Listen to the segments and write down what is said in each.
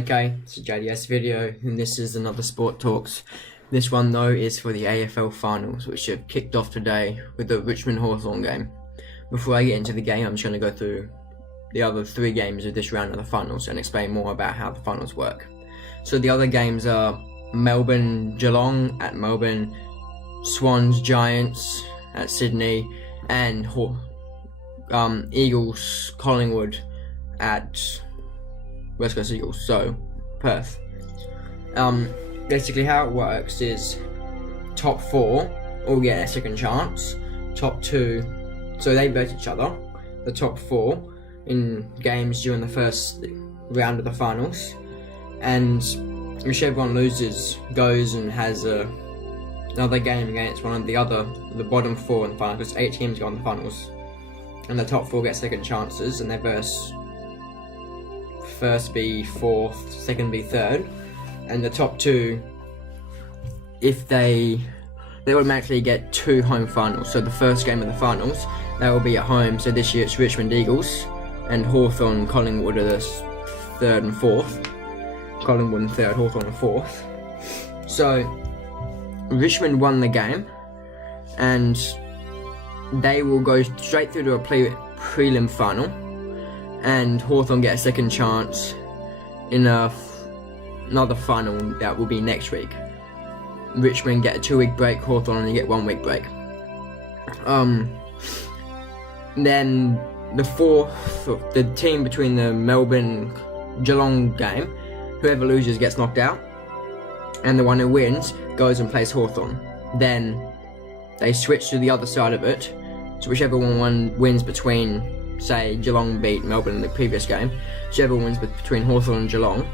Okay, it's a JDS video, and this is another Sport Talks. This one though is for the AFL Finals, which have kicked off today with the Richmond Hawthorn game. Before I get into the game, I'm just going to go through the other three games of this round of the finals and explain more about how the finals work. So the other games are Melbourne Geelong at Melbourne, Swans Giants at Sydney, and Eagles Collingwood at West Coast Eagles, so Perth. Basically how it works is top four all get a second chance, top two, so they bet each other, the top four, in games during the first round of the finals, and whichever one loses goes and has another game against one of the bottom four in the finals, because 8 teams go in the finals, and the top four get second chances, and they verse first be fourth, second be third, and the top two, if they automatically get 2 home finals. So the first game of the finals, that will be at home. So this year it's Richmond Eagles and Hawthorn Collingwood are the third and fourth. Collingwood and third, Hawthorn and fourth. So Richmond won the game, and they will go straight through to a prelim final, and Hawthorn get a second chance in another final that will be next week. Richmond get a 2-week break, Hawthorn only get 1 week break. Then the team between the Melbourne Geelong game, whoever loses gets knocked out, and the one who wins goes and plays Hawthorn. Then they switch to the other side of it, so whichever one wins between, say, Geelong beat Melbourne in the previous game, whichever wins between Hawthorn and Geelong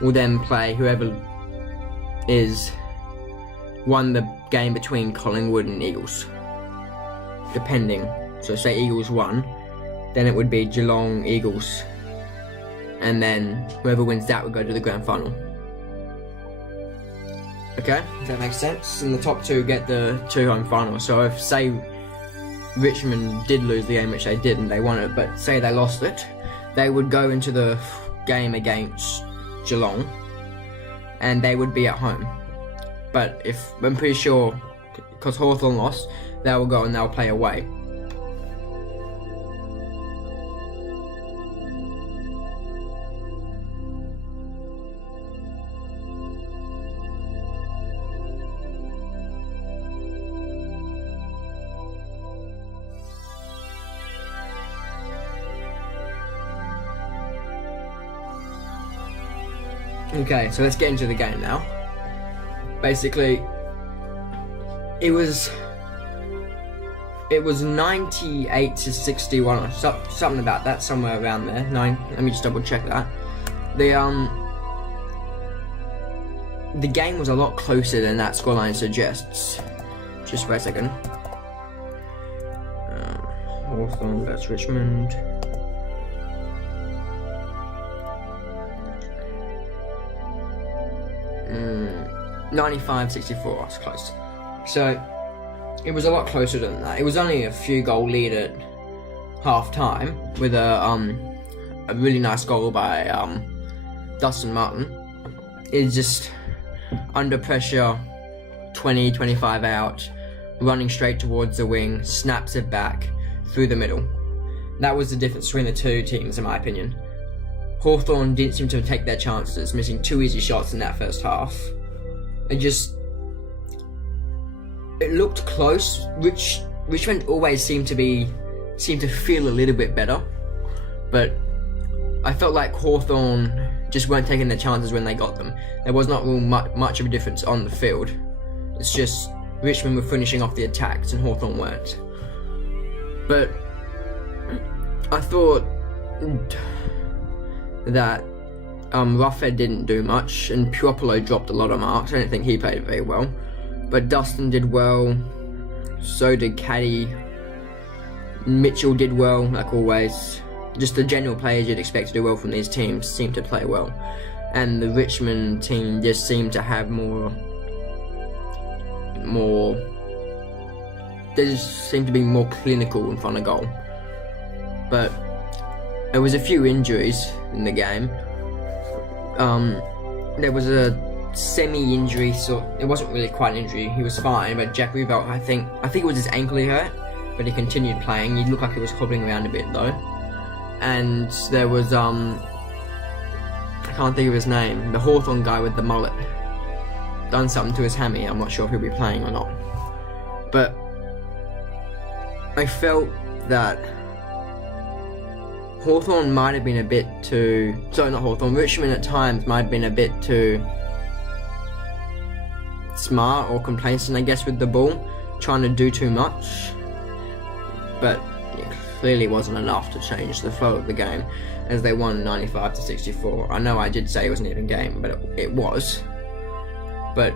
will then play whoever won the game between Collingwood and Eagles, depending. So say Eagles won, then it would be Geelong Eagles, and then whoever wins that would go to the grand final. Okay, does that make sense? And the top two get the 2 home finals. So if, say, Richmond did lose the game, which they did, and they won it, but say they lost it, they would go into the game against Geelong, and they would be at home. But I'm pretty sure, because Hawthorn lost, they will go and they'll play away. Okay, so let's get into the game now. Basically, it was 98 to 61 or something about that, somewhere around there. Let me just double check that. The game was a lot closer than that scoreline suggests. Just wait a second. Hawthorn, that's Richmond. 95-64, that's close. So it was a lot closer than that. It was only a few goal lead at half time with a really nice goal by Dustin Martin. It's just under pressure, 20-25 out, running straight towards the wing, snaps it back through the middle. That was the difference between the two teams, in my opinion. Hawthorn didn't seem to take their chances, missing 2 easy shots in that first half. It looked close. Richmond always seemed to feel a little bit better, but I felt like Hawthorn just weren't taking their chances when they got them. There was not real much of a difference on the field. It's just Richmond were finishing off the attacks and Hawthorn weren't. But I thought that Roughhead didn't do much, and Puopolo dropped a lot of marks. I don't think he played very well, but Dustin did well, so did Caddy. Mitchell did well, like always. Just the general players you'd expect to do well from these teams seemed to play well, and the Richmond team just seemed to have more. They just seemed to be more clinical in front of goal. But there was a few injuries in the game. there was a semi-injury, so it wasn't really quite an injury. He was fine, but Jack Revelt, I think it was his ankle he hurt, but he continued playing. He looked like he was hobbling around a bit though. And there was I can't think of his name, the Hawthorn guy with the mullet, done something to his hammy. I'm not sure if he'll be playing or not, but I felt that Hawthorn might have been a bit too, sorry, not Hawthorn, Richmond at times might have been a bit too smart or complacent, I guess, with the ball, trying to do too much, but it clearly wasn't enough to change the flow of the game, as they won 95-64. I know I did say it was an even game, but it was, but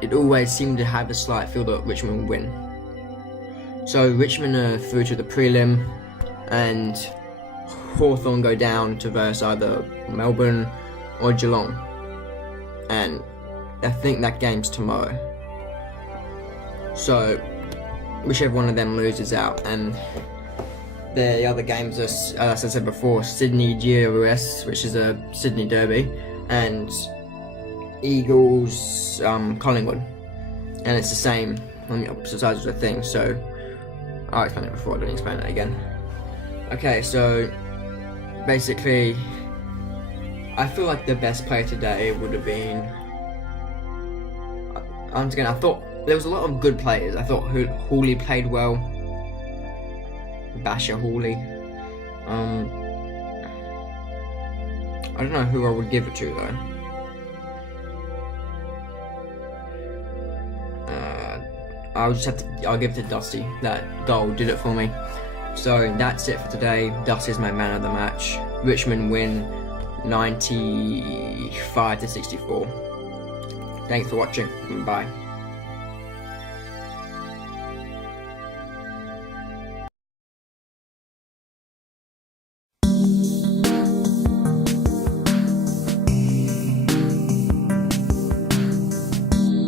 it always seemed to have a slight feel that Richmond would win. So Richmond are through to the prelim, and Hawthorn go down to verse either Melbourne or Geelong, and I think that game's tomorrow. So whichever one of them loses out, and the other games are, as I said before, Sydney GWS, which is a Sydney derby, and Eagles Collingwood, and it's the same on the opposite sides of the thing. So I'll explain it before, I don't explain it again. Okay, so basically I feel like the best player today would have been, I thought there was a lot of good players. I thought Hawley played well, Basher Hawley. I don't know who I would give it to though. I'll give it to Dusty. That goal did it for me. So that's it for today. Dusty's my man of the match. Richmond win 95-64. Thanks for watching. Bye.